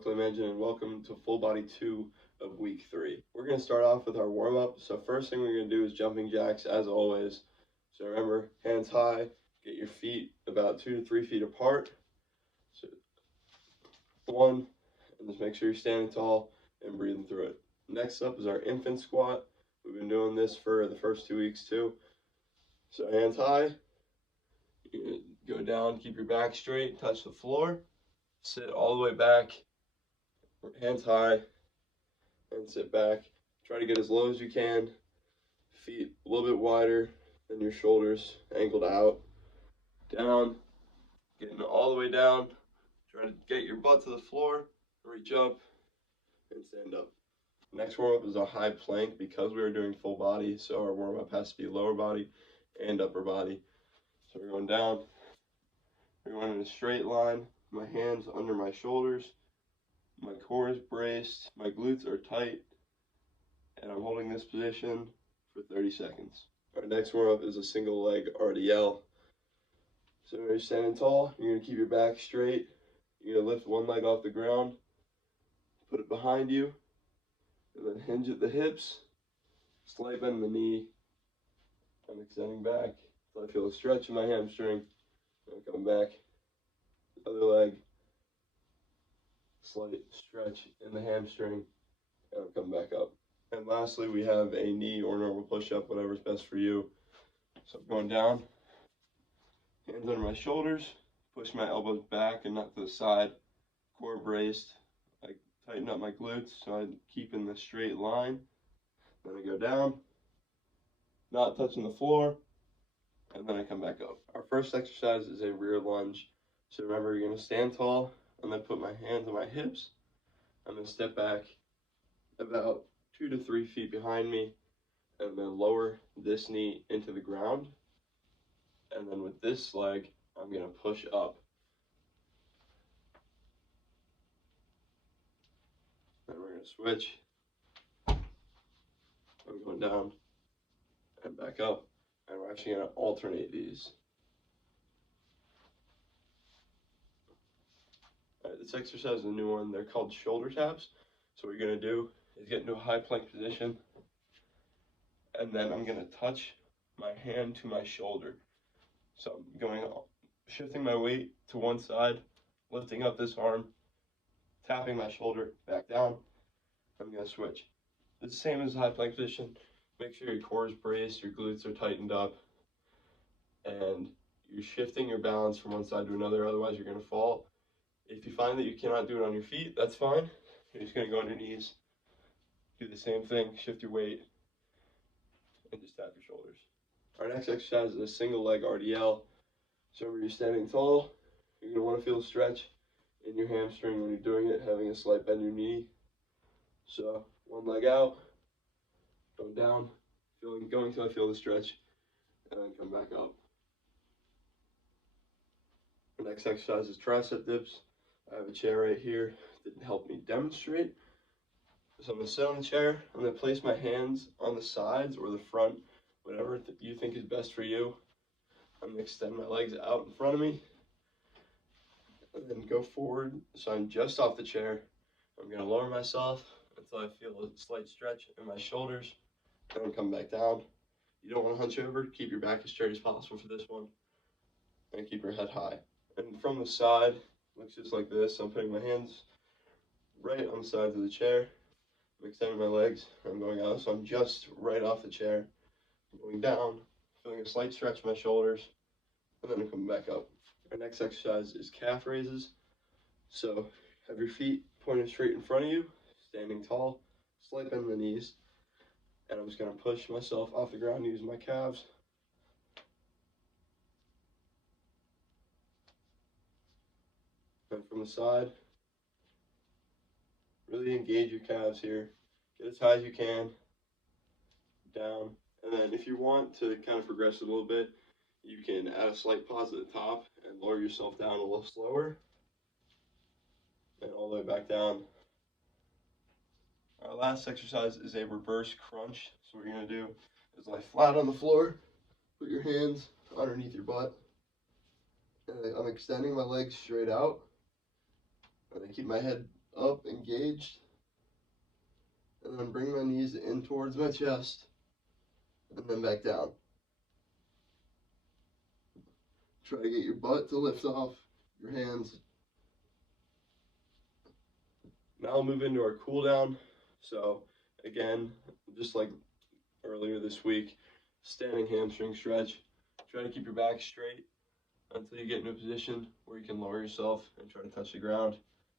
Oakland Mansion, and welcome to Full Body 2 of Week 3. We're going to start off with our warm-up. So first thing we're going to do is jumping jacks, as always. So remember, hands high, get your feet about 2 to 3 feet apart. So 1, and just make sure you're standing tall and breathing through it. Next up is our infant squat. We've been doing this for the first 2 weeks too. So hands high, you go down, keep your back straight, touch the floor. Sit all the way back, hands high, and sit back. Try to get as low as you can, feet a little bit wider than your shoulders, angled out, down, getting all the way down. Try to get your butt to the floor, reach up, and stand up. Next warm-up is a high plank because we are doing full body, so our warm-up has to be lower body and upper body. So we're going down, we're going in a straight line. My hands under my shoulders, my core is braced, my glutes are tight, and I'm holding this position for 30 seconds. Our next warm-up is a single leg RDL. So when you're standing tall, you're going to keep your back straight. You're going to lift one leg off the ground, put it behind you, and then hinge at the hips, slight bend in the knee. I'm extending back until I feel a stretch in my hamstring, and I come back. Other leg, slight stretch in the hamstring, and I'll come back up. And lastly, we have a knee or normal push-up, whatever's best for you. So I'm going down, hands under my shoulders, push my elbows back and not to the side, core braced. I tighten up my glutes so I keep in the straight line. Then I go down, not touching the floor, and then I come back up. Our first exercise is a rear lunge. So remember, you're going to stand tall and then put my hands on my hips. I'm going to step back about 2 to 3 feet behind me and then lower this knee into the ground. And then with this leg, I'm going to push up. Then we're going to switch. I'm going down and back up. And we're actually going to alternate these. All right, this exercise is a new one. They're called shoulder taps. So what you're going to do is get into a high plank position. And then I'm going to touch my hand to my shoulder. So I'm shifting my weight to one side, lifting up this arm, tapping my shoulder back down. I'm going to switch. It's the same as high plank position. Make sure your core is braced, your glutes are tightened up, and you're shifting your balance from one side to another, otherwise you're going to fall. If you find that you cannot do it on your feet, that's fine. You're just going to go on your knees, do the same thing, shift your weight, and just tap your shoulders. Our next exercise is a single leg RDL. So when you're standing tall, you're going to want to feel a stretch in your hamstring when you're doing it, having a slight bend in your knee. So one leg out, going down, going till I feel the stretch, and then come back up. The next exercise is tricep dips. I have a chair right here that help me demonstrate. So I'm going to sit on the chair. I'm going to place my hands on the sides or the front, whatever you think is best for you. I'm going to extend my legs out in front of me and then go forward so I'm just off the chair. I'm going to lower myself until I feel a slight stretch in my shoulders and then come back down. You don't want to hunch over. Keep your back as straight as possible for this one and keep your head high. And from the side, looks just like this. I'm putting my hands right on the sides of the chair. I'm extending my legs. I'm going out, so I'm just right off the chair. I'm going down, feeling a slight stretch in my shoulders, and then I'm coming back up. Our next exercise is calf raises. So have your feet pointed straight in front of you, standing tall, slight bend in the knees, and I'm just going to push myself off the ground using my calves. And from the side, really engage your calves here. Get as high as you can, down. And then if you want to kind of progress it a little bit, you can add a slight pause at the top and lower yourself down a little slower. And all the way back down. Our last exercise is a reverse crunch. So what you're going to do is lie flat on the floor, put your hands underneath your butt, and I'm extending my legs straight out, and I keep my head up, engaged, and then bring my knees in towards my chest, and then back down. Try to get your butt to lift off your hands. Now I'll move into our cool down. So again, just like earlier this week, standing hamstring stretch. Try to keep your back straight until you get in a position where you can lower yourself and try to touch the ground.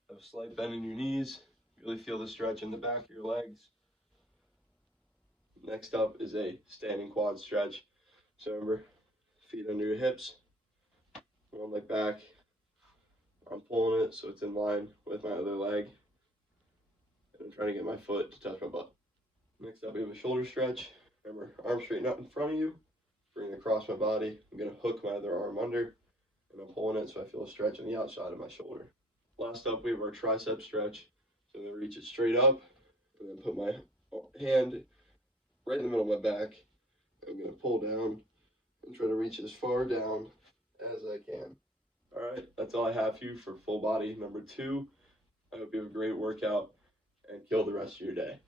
Have a slight bend in your knees. Really feel the stretch in the back of your legs. Next up is a standing quad stretch. So remember, feet under your hips, one leg back. I'm pulling it so it's in line with my other leg. And I'm trying to get my foot to touch my butt. Next up, we have a shoulder stretch. Remember, arms straighten up in front of you. Bring it across my body. I'm going to hook my other arm under, and I'm pulling it so I feel a stretch on the outside of my shoulder. Last up, we have our tricep stretch. So I'm going to reach it straight up, and then put my hand right in the middle of my back. I'm going to pull down and try to reach as far down as I can. All right, that's all I have for you for full body number 2. I hope you have a great workout and kill the rest of your day.